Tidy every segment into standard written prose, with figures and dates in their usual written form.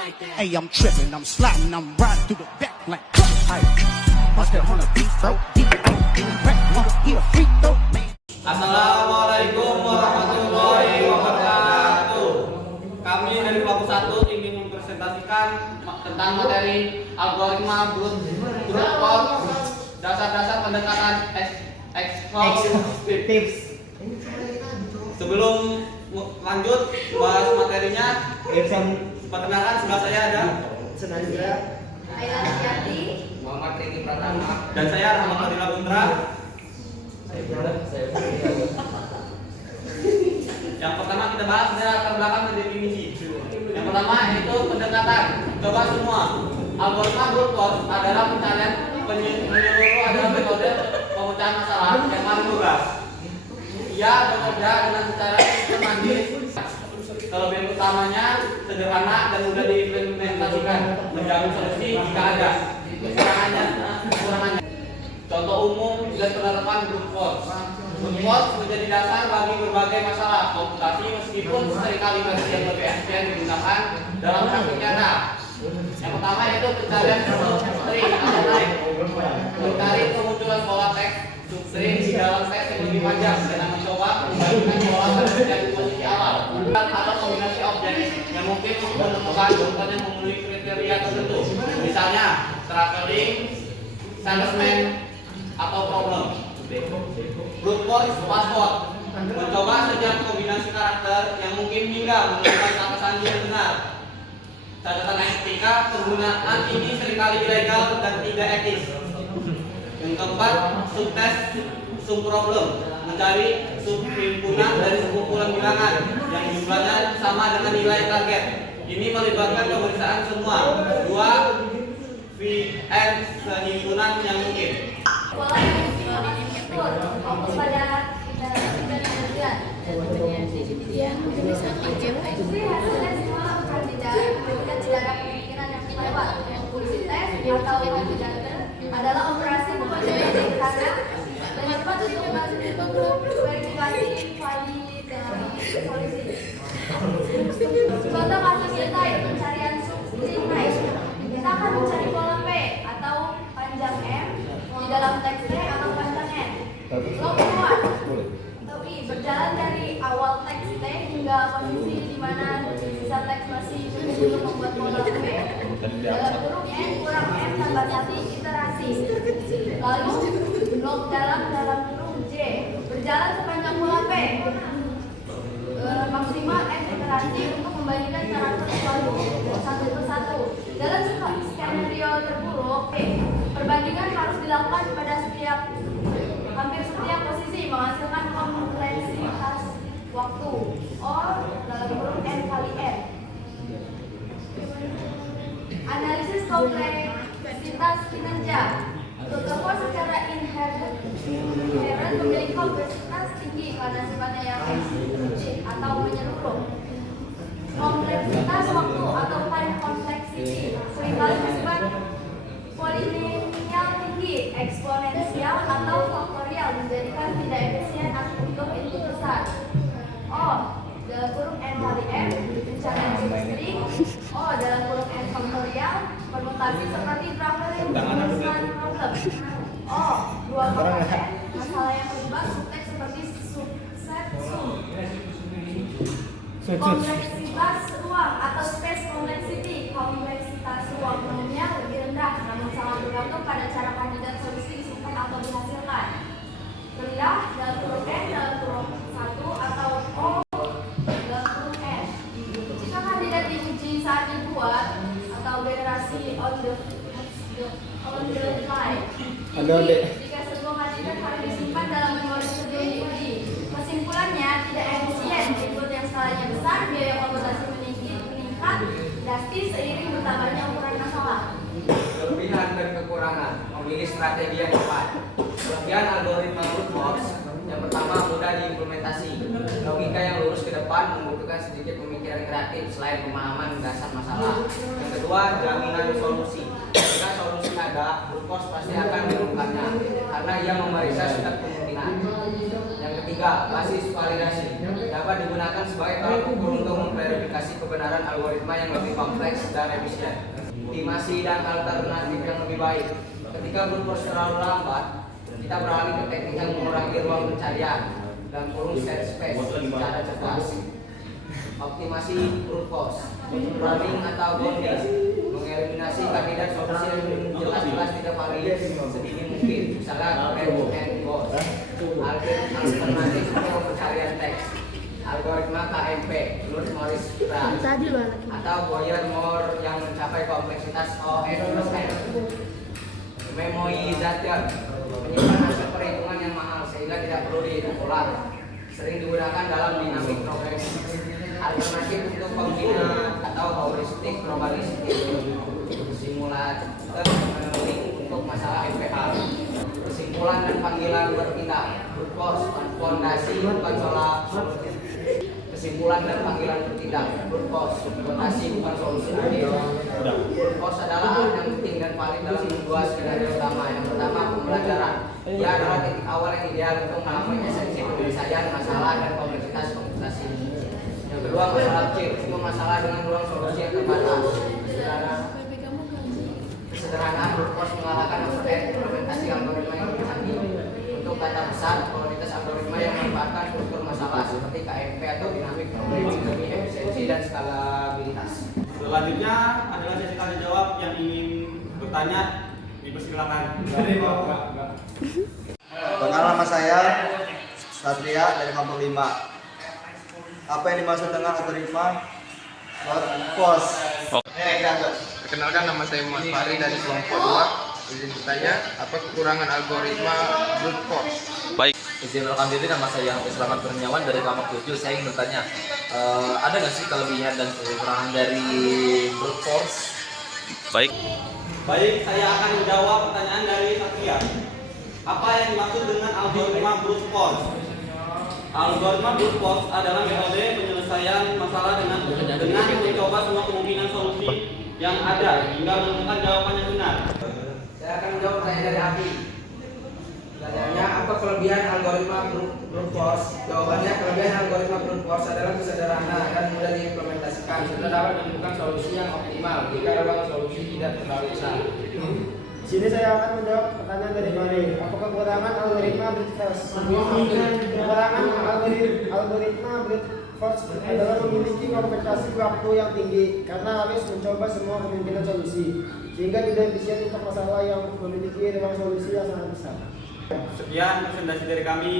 Hey, I'm tripping, I'm sliding, I'm riding through the back like hey, must have on a beat throat, deep rap, he a freak though, man. Assalamualaikum warahmatullahi wabarakatuh. Kami dari kelompok 1 ingin mempresentasikan tentang materi algoritma brute force, dasar-dasar pendekatan eksekutif. Sebelum lanjut bahas materinya, perkenalkan sebelah saya ada Muhammad Riki Pratama dan saya Rahmat Fadila Putra. Yang pertama kita bahas adalah latar belakang dan definisi. Yang pertama itu pendekatan. Coba semua. Algoritma brute force adalah pencarian menyeluruh adalah metode pemecahan masalah yang paling mudah. Ia bekerja dengan secara sistematis. Kelebihan utamanya sederhana dan mudah diimplementasikan, menjamin solusi jika ada. Kekurangannya. Contoh umum dan penerapan brute force. Brute force menjadi dasar bagi berbagai masalah komputasi meskipun seringkali versi yang lebih efisien digunakan dalam praktik nyata. Yang pertama yaitu pencarian substring atau type. Mencari kemunculan pola teks substring di dalam teks yang lebih panjang dengan mencoba membandingkan pola teks dari posisi awal atau kombinasi objek yang mungkin menemukan jawaban yang memenuhi kriteria tertentu. Misalnya traveling, salesman, atau problem. Brute force password mencoba setiap kombinasi karakter yang mungkin hingga menemukan kata sandi yang benar. Catatan etika, penggunaan ini seringkali ilegal dan tidak etis. Yang keempat, subtest subproblem, mencari subhimpunan dari sekumpulan bilangan yang jumlahnya sama dengan nilai target. Ini melibatkan pemeriksaan semua 2 VN sehimpunan yang mungkin. Fokus pada hasilnya semua kandidat memberikan secara pemikiran yang lewat. Fungsi tes atau kandidat adalah operasi pembagian karena dan cepat untuk verifikasi validasi solusi. Contoh kasus kita pencarian substring type. Kita akan mencari kolom P atau panjang M di dalam teks T atau panjang N. Long forward atau I berjalan dari awal teks T hingga posisi di mana sisa teks masih belum membuat kolom P dalam kurung N kurang M tambah 1 iterasi. Lalu blok dalam kurung J berjalan sepanjang pola P maksimal M iterasi untuk membandingkan karakter selalu satu persatu. Dalam skenario terburuk, perbandingan harus dilakukan pada hampir setiap posisi menghasilkan kompleksitas waktu or dalam kurung N kali N. Analisis kompleksitas kinerja. Brute force secara inherent memiliki kompleksitas tinggi karena sifatnya yang eksekutif atau menyeluruh. Kompleksitas waktu atau time complexity seringkali bersifat polinomial tinggi, eksponensial atau faktorial menjadikan tidak efisien untuk input besar. O dalam kurung N kali M pencarian substring. O dalam kurung N faktorial permutasi seperti traveling dan problem. O 2 kali N masalah yang melibat subteks seperti subset sum. Kompleksitas ruang atau space complexity. Kompleksitas ruang umumnya lebih rendah namun sangat bergantung pada cara kandidat solusi disimpan atau dihasilkan. Rendah dalam kurung N dalam kurung 1 atau O dalam kurung N. Jika kandidat diuji saat dibuat atau generasi on the fly. Jika sebuah kandidat harus disimpan dalam memori sebelum diuji. Kesimpulannya tidak efisien, input yang skalanya besar, biaya komputasi meningkat drastis seiring bertambahnya ukuran masalah. Kelebihan dan kekurangan memilih strategi yang tepat. Kelebihan algoritma brute force yang pertama mudah diimplementasi. Logika yang lurus ke depan membutuhkan sedikit pemikiran kreatif selain pemahaman dasar masalah. Yang kedua, jaminan solusi. Jika solusi ada, brute force pasti akan menemukannya karena ia memeriksa setiap kemungkinan. Yang Ketiga, basis validasi dapat digunakan sebagai tolak ukur untuk memverifikasi kebenaran algoritma yang lebih kompleks dan efisien. Optimasi dan alternatif yang lebih baik. Ketika brute force terlalu lambat, kita beralih ke teknik yang mengurangi ruang pencarian dan kurung set space secara cerdas. Optimasi brute force, running atau bonding, mengeliminasi kandidat solusi yang jelas-jelas tidak valid sedikit mungkin, misalnya range and ghost. Alternatif untuk pencarian teks, algoritma KMP, Lord Morris Branch, atau Boyer-Moore yang mencapai kompleksitas ON+N. Memoization, menyimpan hasil perhitungan yang mahal sehingga tidak perlu diulang, sering digunakan dalam dynamic programming. Alternatif untuk pembina atau heuristik probabilistik, simulator menemukan untuk masalah MPH. Kesimpulan dan panggilan bertindak, brute force, fondasi bukan solusi. Kesimpulan dan panggilan bertindak, brute force, fondasi bukan solusi adil. Brute force adalah alat yang penting dan valid dalam dua skenario utama. Yang pertama, pembelajaran. Ia adalah titik awal yang ideal untuk mencapai esensi penyelesaian masalah dan kompleksitas komputasi. Yang kedua, masalah kecil, semua masalah dengan ruang solusi yang terbatas. Kesederhanaan brute force mengalahkan implementasi algoritma yang lebih canggih. Untuk data besar, kualitas algoritma yang memanfaatkan struktur masalah seperti KMP atau dynamic programming demi efisiensi dan skalabilitas. Selanjutnya adalah sesi tanya jawab. Yang ingin bertanya dipersilakan. Perkenalkan, nama saya Satria dari kelompok 5. Apa yang dimaksud dengan algoritma brute force? Perkenalkan, nama saya Muhammad Fahri dari kelompok 2. Izin bertanya, apa kekurangan algoritma brute force? Baik. Izin rekam diri, nama saya Hafiz Rahmat Kurniawan dari kelompok 7. Saya ingin bertanya, ada nggak sih kelebihan dan kekurangan dari brute force? Baik. Baik, saya akan menjawab pertanyaan dari Satria. Apa yang dimaksud dengan algoritma brute force? Algoritma brute force adalah metode penyelesaian masalah dengan mencoba semua kemungkinan solusi yang ada hingga menemukan jawaban yang benar. Saya akan menjawab pertanyaan dari Abi. Pertanyaannya, apa kelebihan algoritma brute force? Jawabannya, kelebihan algoritma brute force adalah sederhana dan mudah diimplementasikan. Sudah dapat menemukan solusi yang optimal jika ruang solusi tidak terlalu besar. Di sini saya akan menjawab pertanyaan dari Mari. Apa kekurangan algoritma brute force? Kekurangan algoritma brute force adalah memiliki kompleksitas waktu yang tinggi karena harus mencoba semua kemungkinan solusi, sehingga tidak efisien untuk masalah yang memiliki ruang solusi yang sangat besar. Sekian presentasi dari kami.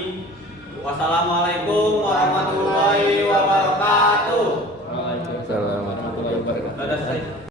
Wassalamualaikum warahmatullahi wabarakatuh. Waalaikumsalam warahmatullahi wabarakatuh.